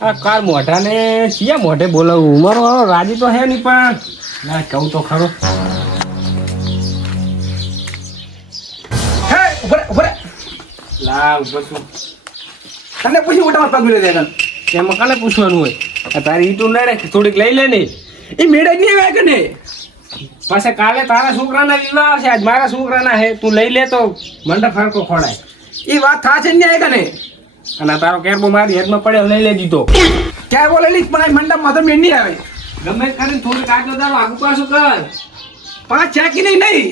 આ કાર મોઢાને ચિયા મોઢે બોલાવું? મારો રાજી તો હે નહીં પણ. ના, કહું તો ખરો. હે ઉભરે ઉપર લા ઊભો છું. તને પૂછી મોટા એમાં કાલે પૂછવાનું હોય. તારી ઈટું ના રે થોડીક લઈ લે એ મેળે નહીં કે ને પાછા કાલે તારા છોકરાના વિવાહ આવશે આજ મારા છોકરાના હે તું લઈ લે તો મંડપ ફરકો ખોડાય એ વાત થા છે ને કે ને અને તારો કેરબો મારી હેડમાં પડ્યો લઈ લેજી તો. ક્યાં બોલેલી પણ મંડપમાં તો મેં નહીં આવે. ગમે કરીને થોડું આગળ તારો આગુ પાછું કર. પાંચ ચાકી કે નહીં નહીં.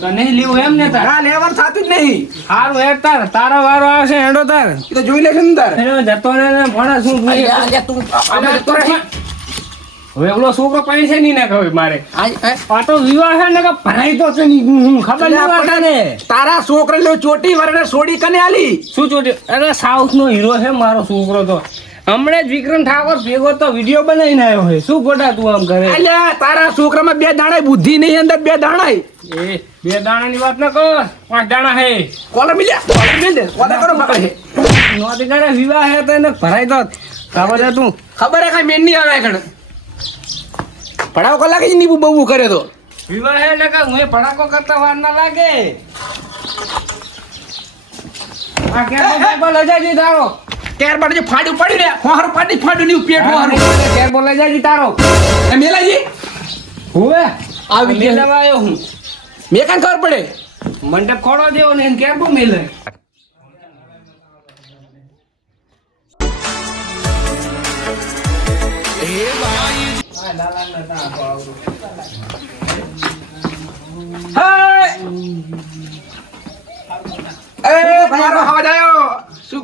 તો નહીં લેવું એમ ને તાર? હા લેવર થતું જ નહીં. સારું હેડ તાર. તારો વારો આવશે હેડો તાર. એ તો જોઈ લેશે ને તાર. જતો ને ને ભણા શું તો રહી. હવે ઓલો છોકરો પૈસે નહીં ને ખબર મારે આ તો વિવાહ છે ને ભરાઈ તો છે. હું- ખબર નહીં પડે તારા છોકરા લો ચોટી વરને સોડી કને આલી શું ચોટી અરે સાઉથ નો હીરો છે મારો છોકરો તો હમણાં જ વિક્રમ ઠાકોર ભેગો તો વીડિયો બનાવીને આવ્યો છે શું ગોટા તું આમ કરે અલ્યા તારા છોકરામાં બે દાણા બુદ્ધિ નહીં અંદર બે દાણા એ બે દાણાની વાત ના કર પાંચ દાણા હે કોલર મિલ્યા કોલર મિલ દે કોલર કરો પકડે નોતી કરે વિવાહ હે તો એને ભરાઈ દો ખબર હે તું ખબર હે કઈ મેન નહીં આવે કણ પડાવ લાગે જ નહીં બહુ કરે તો? વિવાહ હે એટલે કે હું એ ભડાકો કરતા વાર ના લાગે. આ કેરબો લઈ જાજી તારો. કેર જે ફાડું પડી રે હોહર પાડી ફાડું ની પેટ હોહર કેરબો લઈ જાજી તારો. એ મેલાજી? હોવે. આવી. મેલવા આવ્યો હું. મે કાન ખબર પડે? મંડપ ખોડો દેવો ને કેર બો મેલે? એ શું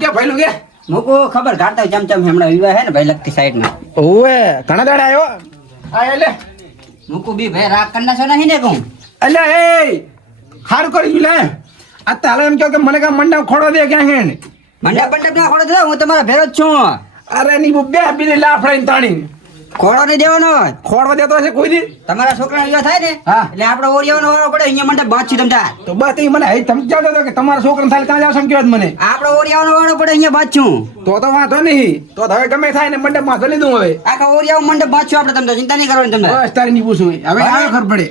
કે ભઈલું કે મૂકું ખબર કાઢતા ચમ ચમ હમણાં વિવાહ હે ને ભાઈ લગતી સાઈડમાં ઓવે ઘણા દાડા આવ્યો આ લે મૂકું બી ભાઈ રાગ કરના છો નહીં ને કહું અલ્યા એ હારું કરી લે આ તાલે એમ કે મને કા મંડપ ખોડો દે ક્યાં હે મંડપ મંડપ ના ખોડો થયો હું તમારા ભેરો જ છું અરે ની બે ખોડો નહીં દેવાનો ખોડવા દેતો હશે કોઈ દી તમારા છોકરા વિવાહ થાય ને હા. એટલે આપણે ઓરિયાવાનો વારો પડે અહીંયા મને બાંધશું તમતા તો બસ એ મને અહીં સમજાવતો હતો કે તમારા છોકરાને થાય ત્યાં જાવ સમજાવત મને. આપણે ઓરિયાનો વારો પડે અહીંયા બાંધશું. તો તો વાંધો નહીં. તો હવે ગમે થાય ને મંડપમાં લીધું હવે. આખા ઓરિયાઓ મંડપ બાંધશું આપણે તમને ચિંતા નહીં કરવાની તમને બસ તારી નહીં પૂછું. હવે આવે ખબર પડે.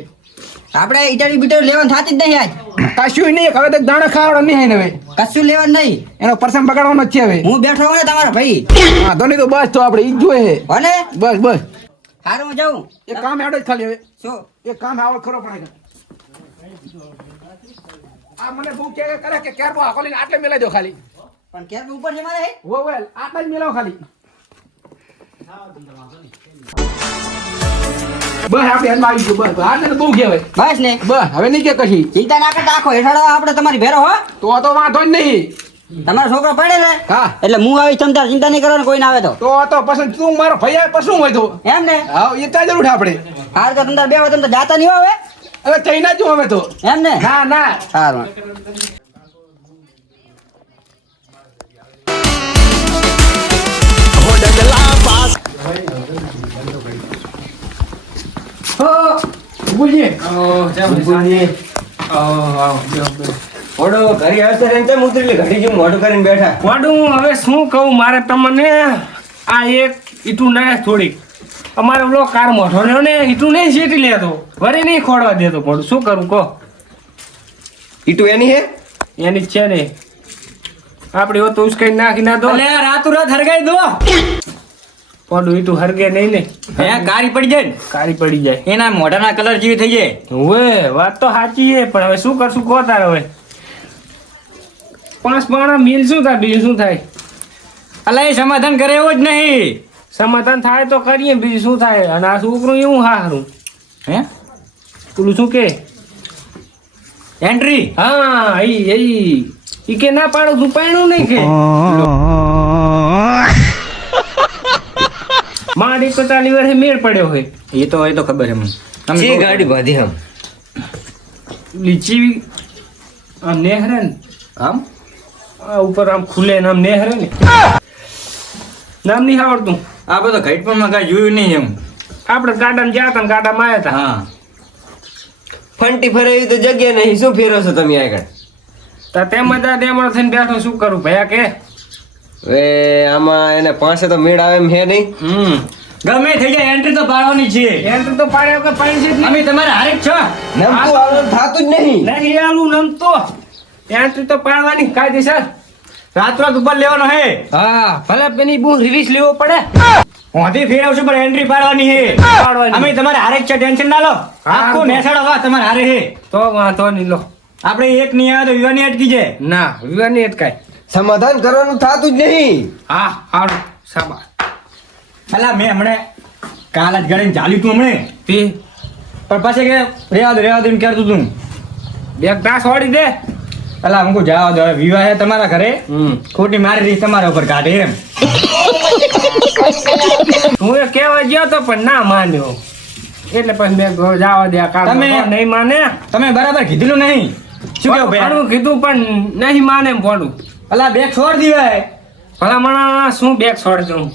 આપણે ઇટાડી બીટાળી લેવાનું થતી જ નહીં આજ. કશું નહીં હવે તો દાણા ખાવાનો નહીં હવે. કશું લેવાનું નહીં. એનો પરસમ બગાડવાનો જ છે હવે. હું બેઠો હોય તમારા ભાઈ. હા નહીં તો બસ તો આપણે ઈ જોઈએ. ભલે બસ બસ. સારું હું જાઉં. એક કામ આવડે જ ખાલી હવે. શું? એક કામ આવડ ખરો પડે આ મને બહુ કે કરે કે ક્યાર બહુ આખો લઈને આટલે મેલા દો ખાલી. પણ કેર ઉપર છે મારે? હે? વેલ આટલા જ મેલાવો ખાલી. બસ આપણે હાથમાં આવી ગયું બસ આટલે તો બહુ કહેવાય બસ ને. બસ હવે નહીં કે કશી. ચિંતા ના કરતા આખો હેઠાડો આપણે તમારી ભેરો હો. તો તો વાંધો જ નહીં. તમારો છોકરો પડે ને હા. એટલે હું આવી ચમતા ચિંતા નહીં કરવાનું કોઈ ના આવે તો. તો તો પસંદ તું મારો ભાઈ આવે પછી શું હોય તો? એમ ને? હા એ ત્યાં જરૂર આપણે. હાર તો તમને બે વાર તમને જાતા નહીં આવે હવે. થઈ ના જ હવે તો. એમ ને? ના ના. સારું. બોલીએ ઓડો ઘરે આવશે ને તેમ ઉતરેલી ઘડી જેવું મોઢું કરીને બેઠા. મોઢું હવે શું કહું મારે તમને આ એક ઈટું ના થોડીક. અમારે ઓલો કાર મોઢો રહ્યો ને ઈટું નહીં શેટી લેતો. વળી નહીં ખોડવા દેતો પણ શું કરું કહો. ઈટુ એની હે? એની છે ને. આપણે તો ઉશ્કેરી નાખી ના દો. રાતું રાત હરગાઈ દો. પડું ઈટું હરગે નહીં ને. હે કારી પડી જાય ને? કાળી પડી જાય. એના મોઢાના કલર જેવી થઈ જાય. હવે વાત તો સાચી છે પણ હવે શું કરશું કહો તારે હવે. પાંચ પાણા મિલ શું થાય બીજું શું થાય? અલા એ સમાધાન કરે એવો જ નહીં. સમાધાન થાય તો કરીએ બીજું શું થાય? અને આ છોકરું એવું હારું. હે? પેલું શું કે? એન્ટ્રી હા એ એ ઈ કે ના પાડો તું પાણું નહીં કે. મારી પચાલી વર્ષે મેળ પડ્યો હોય. એ તો એ તો ખબર છે મને. તમે ગાડી બાંધી હમ લીચી આમ નેહરે ને. આમ? આ ઉપર આમ ખુલે ને આમ નેહરે ને. નામ નહીં આવડતું. આ બધો ઘાટ પણ કાંઈ જોયું નહીં એમ. આપણે ગાડામાં ગયા હતા ને ગાડામાં આવ્યા હતા. હા. ફંટી ફરાવી તો જગ્યા નહીં. શું ફેરો છો તમે આગળ? તો તેમ બધા તેમાં થઈને બેઠો શું કરું? ભયા કે? હવે આમાં એને પાસે તો મેળ આવે એમ હે નહીં? હમ. ગમે થઈ જાય એન્ટ્રી તો પાડવાની છે. એન્ટ્રી તો પાડે કે પાડી છે અમે તમારે હારે છો. નમતું આવવાનું થાતું જ નહીં. નહીં આલું નમતો. એન્ટ્રી તો પાડવાની કાયદેસર. રાત રાત ઉપર લેવાનો હે. હા ભલે પેની બહુ રિલીઝ લેવો પડે. હોંધી ફેરવશું પણ એન્ટ્રી પાડવાની હે. પાડવાની. અમે તમારે હારે જ છે ટેન્શન ના લો. આખો નેસાડો વા તમારે હારે હે. તો વાંધો નહીં લો. આપણે એક નહીં આવે તો વિવાની અટકી જાય. ના વિવાની અટકાય. સમાધાન કરવાનું થતું જ નહીં. હા હારું સાબા અલા મેં હમણે કાલ જ ઘરે ચાલ્યું તું હમણે. તે? પણ પછી કે રેવા દે રેવા દે એમ કહેતું તું. બે ગ્લાસ વાળી દે. અલા હું કહું જવા દો વિવાહ હે તમારા ઘરે. હમ. ખોટી મારી રીત તમારા ઉપર કાઢે એમ. હું એ કહેવા ગયો તો પણ ના માન્યો. એટલે પછી મેં જવા દે કાલ કામ તમે- નહીં માને. તમે બરાબર કીધેલું નહીં. શું કેવું ભાઈ? કીધું પણ નહીં માને એમ અલા બેગ છોડ દીવાય. ભલા મણા શું બેગ છોડ દઉં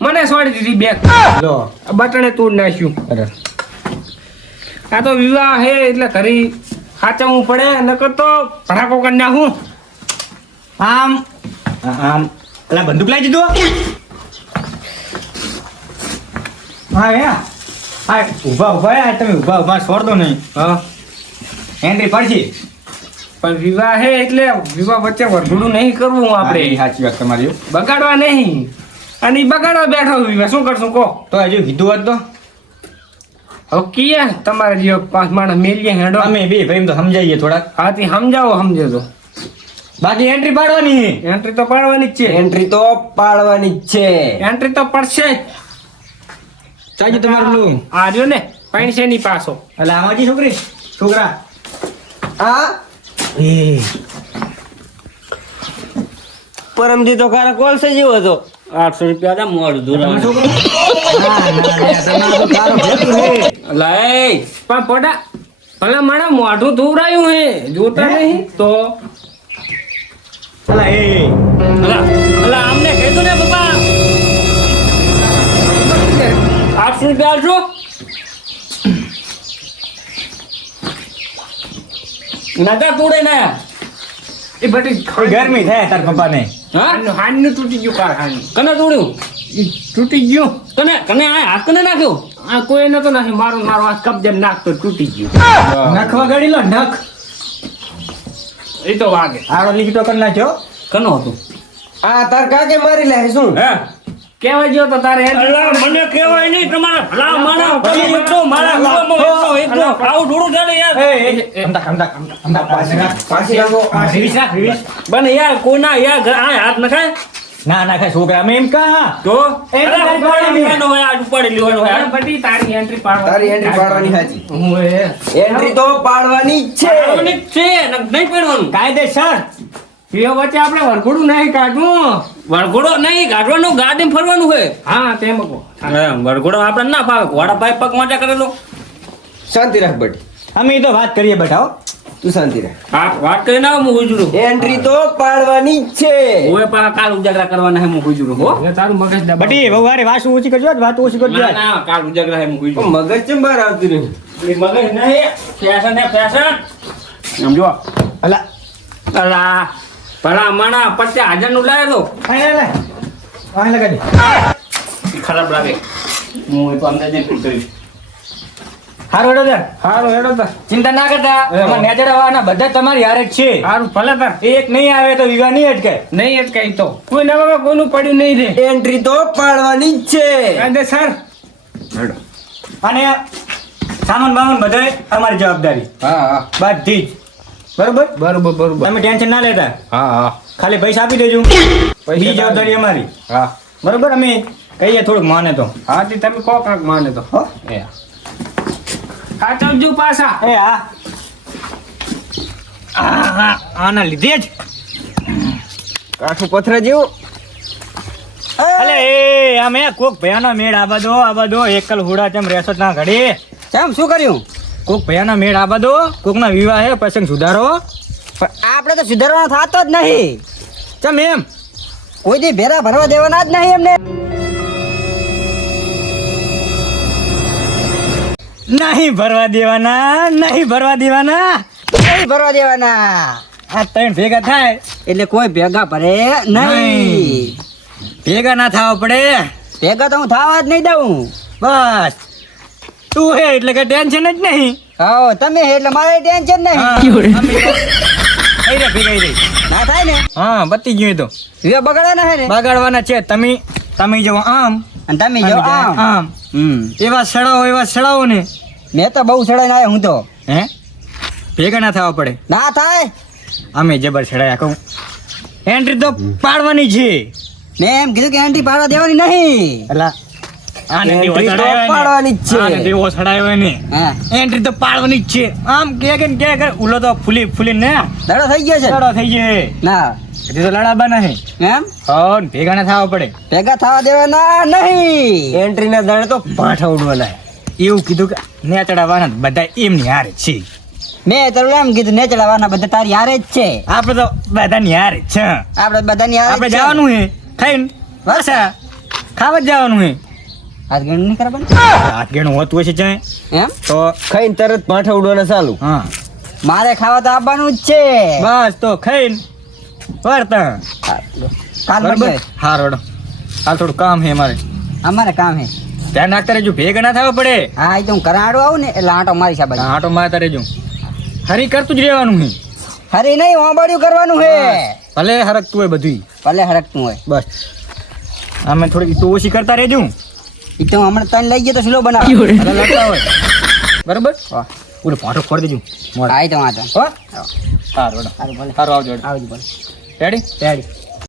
મને છોડી દીધી બેગ લો. બટણે તોડ નાખ્યું. અરે. આ તો વિવાહ હે એટલે ઘરી સાચવવું પડે નકર તો ભડાકો કરી નાખું. આમ. આમ. અલા બંદૂક લાવી દીધું? હા હે. હા ઊભા ઊભા તમે ઊભા ઊભા છોડ દો નહીં. હા. હેન્ડ્રી પડશે. પણ વિવાહ હે એટલે વિવાહ વચ્ચે વરઘોડું નહીં કરવું આપણે. સાચી વાત તમારી બગાડવા નહીં. અને બગાડવા બેઠો વિવાહ. શું કરશું કહો? તો હજુ કીધું હોત તો? હવે કીએ તમારે જે પાંચ માણસ મેલીએ હેડો. અમે બે ભાઈ તો સમજાવીએ થોડાક. હાથી સમજાવો સમજો તો. બાકી એન્ટ્રી પાડવાની એન્ટ્રી તો પાડવાની જ છે. એન્ટ્રી તો પાડવાની જ છે. એન્ટ્રી તો પડશે જ. ચાલજો તમારું લું. આ રહ્યો ને પૈણસે ની પાછો. એટલે આમાં છોકરી? છોકરા? આ? એ. પરમજી તો કારા કોલસે જેવો હતો. આઠસો રૂપિયા હતા મોડ છે લઈ પણ પોટા ભલા મારા મોઢું ધોરાયું હે જોતા નહીં તો. અલા એ અલા અલા આમને કીધું ને પપ્પા. આઠસો રૂપિયા આપજો નગર તોડે ને. એ બધી ગરમી થાય તાર પપ્પાને. હા? હાનનું તૂટી ગયું કાર કારખાનું. કને તોડ્યું? તૂટી ગયું. કને? કને આ હાથ કને નાખ્યો? આ કોઈ નતો નાખી મારું મારો હાથ કબજે નાખતો તૂટી ગયું. નખ વગાડી લો નખ. એ તો વાગે. આરો લીકટો કરી નાખ્યો. કનો હતો? આ તાર કાકે મારી લે શું? હે? કેવા ગયો તો તારે મને કહેવાય નહીં તમારા ભલા માણા તમે એકલો મારા ગુવામાં એકલો એકલો આવું થોડું ચાલે યાર. એ એ અમદાક અમદાક અમદાક અમદાક પાછી પાછી રાખો રીસ રાખ રીસ. બને યાર કોના યાર આ હાથ નખાય? ના ના ખાય છોકરા. એમ કા? તો તારી એન્ટ્રી પાડવા તારી એન્ટ્રી પાડવાની સાચી એન્ટ્રી તો પાડવાની જ છે. છે નહીં પડવાનું. કાયદેસર. એ વચ્ચે આપણે વરઘોડું નહીં કાઢવું. વરઘોડો નહીં ગાઢવાનું ગાડી ફરવાનું હોય. હા તેમ કહો. હા, આપણે ના ફાવે. ઘોડા પગ વાંચા કરેલો શાંતિ રાખ બટ અમે તો વાત કરીએ બેટા તું શાંતિ રાખ. હા વાત કરીને આવો હું હુજરું. એન્ટ્રી તો પાડવાની જ છે. ઓય પા કાલ ઉજાગરા કરવાના હે હું હુજરું હો. તારું મગજ દા બટી બહુ વારે વાસ ઓછી કરજો વાત ઓછી કરજો. ના ના કાલ ઉજાગરા હે હું હુજરું. મગજ ચમ બહાર આવતી એ મગજ નહીં ફેશન હે ફેશન સમજો. અલા અલા. ભલા માણા પચાસ હજારનું લાયેલો આય લે આય લગાડી. ખરાબ લાગે. હું એ તો અંદાજે કરી હારો હેડો તાર હારું હેડો તાર ચિંતા ના કરતા. અમાર નેચર વાળાના બધા તમારી હારે જ છે. હારું ભલે તાર એક નહીં આવે તો વિવાહ નહીં અટકે નહીં અટકાય તો. કોઈ નવા કોનું પડ્યું નહીં રે? એન્ટ્રી તો પાડવાની જ છે. કાયદેસર અને સામાન બામાન બધાય અમારી જવાબદારી. હા હા. બધી જ. બરોબર? બરોબર બરોબર. તમે ટેન્શન ના લેતા. હા હા. ખાલી પૈસા આપી દેજો. બીજી જવાબદારી અમારી. હા. બરોબર? અમે કહીએ થોડુંક માને તો. હા તે તમે કહો કાંક માને તો. હો? એ. સાચવજો પાછા. એ હા. આ, આ, આના લીધે જ. કાઠું પથરા જેવું. અલે એ અમે કોક ભયાનો મેળ આબા દો આવા દો એકલ હુડા ચમ જ ના ઘડી. ચમ શું કર્યું? કોક ભયાના મેળ આ બધો કોકના વિવાહ હે પ્રસંગ સુધારો. પણ આપણે તો સુધારવાનો થતો જ નહીં. ચમ એમ? કોઈ દી ભેરા ભરવા દેવાના જ નહીં એમને. નહીં ભરવા દેવાના નહીં ભરવા દેવાના. નહીં ભરવા દેવાના. આ ત્રણ ભેગા થાય એટલે કોઈ ભેગા ભરે નહીં. ભેગા ના થવા પડે. ભેગા તો હું થવા જ નહીં દઉં. બસ. તું હે એટલે કે ટેન્શન જ નહીં. હા તમે એટલે મારે ટેન્શન નહીં. હા, થઈ રે ભેગા થઈ. ના થાય ને? હા બતી ગયું તો. એ બગાડવાના ના હે ને? બગાડવાના છે. તમે તમે જો આમ. અને તમે જો આમ. આમ. હમ. એવા સડાવો એવા સડાવો ને. મેં તો બહુ સડાઈને આવ્યો હું તો. હે? ભેગા ના થવા પડે. ના થાય. અમે જબર સડાયા કહું. એન્ટ્રી તો પાડવાની છે. મેં એમ કીધું કે એન્ટ્રી પાડવા દેવાની નહીં. અલા એન્ટ્રી તો પાડવાની જ છે. આમ કે કે કે કે ઉલો તો ફૂલી ફૂલી ને. દડો થઈ ગયો છે? લડો થઈ જાય ના. તો લડાબા નહીં એમ? હા ભેગા ના થવા પડે. ભેગા થવા દેવાના નહીં. એન્ટ્રી ના દડે તો પાઠા ઉડવાના. એવું કીધું કે ને ચડાવવાના બધા એમની હારે જ છે. મેં તો એમ કીધું ને ચડાવવાના બધા તારી હારે જ છે. આપણે તો બધાની હારે જ છે. આપણે બધાની હારે આપણે છે. જવાનું હે ખાઈને વાસા ખાવા જ જવાનું હે હાથ ગણું નહીં કરવાનું હાથ ગેણું હોતું હશે જાય. એમ? તો ખાઈને તરત પાઠા ઉડવાના ચાલુ. હા. મારે ખાવા તો આવવાનું જ છે. બસ તો ખાઈને વર્તા. કાલ બરાબર? હા રોડ. હાલ થોડું કામ હે મારે અમારે કામ હે ધ્યાન રાખતા રહેજો ભેગા ના થવા પડે. હા એ તો હું કરાડો આવું ને એટલે આંટો મારી સાહેબ આટો મારતા રહેજો હરી કરતું જ રહેવાનું હે હરી નહીં વાંબાડ્યું કરવાનું હે ભલે હરકતું હોય બધું ભલે હરકતું હોય. બસ. અમે થોડી તો ઓછી કરતા રહેજો. એ તો હમણાં તને લઈ ગયો તો સ્લો બનાવ? બરોબર. ઓલો પાટો ફોડી દેજો. મોડે આવી એ તો વાંધો. હો. સારું સારું ભલે. સારું આવજો આવજો. ભલે. Ready ready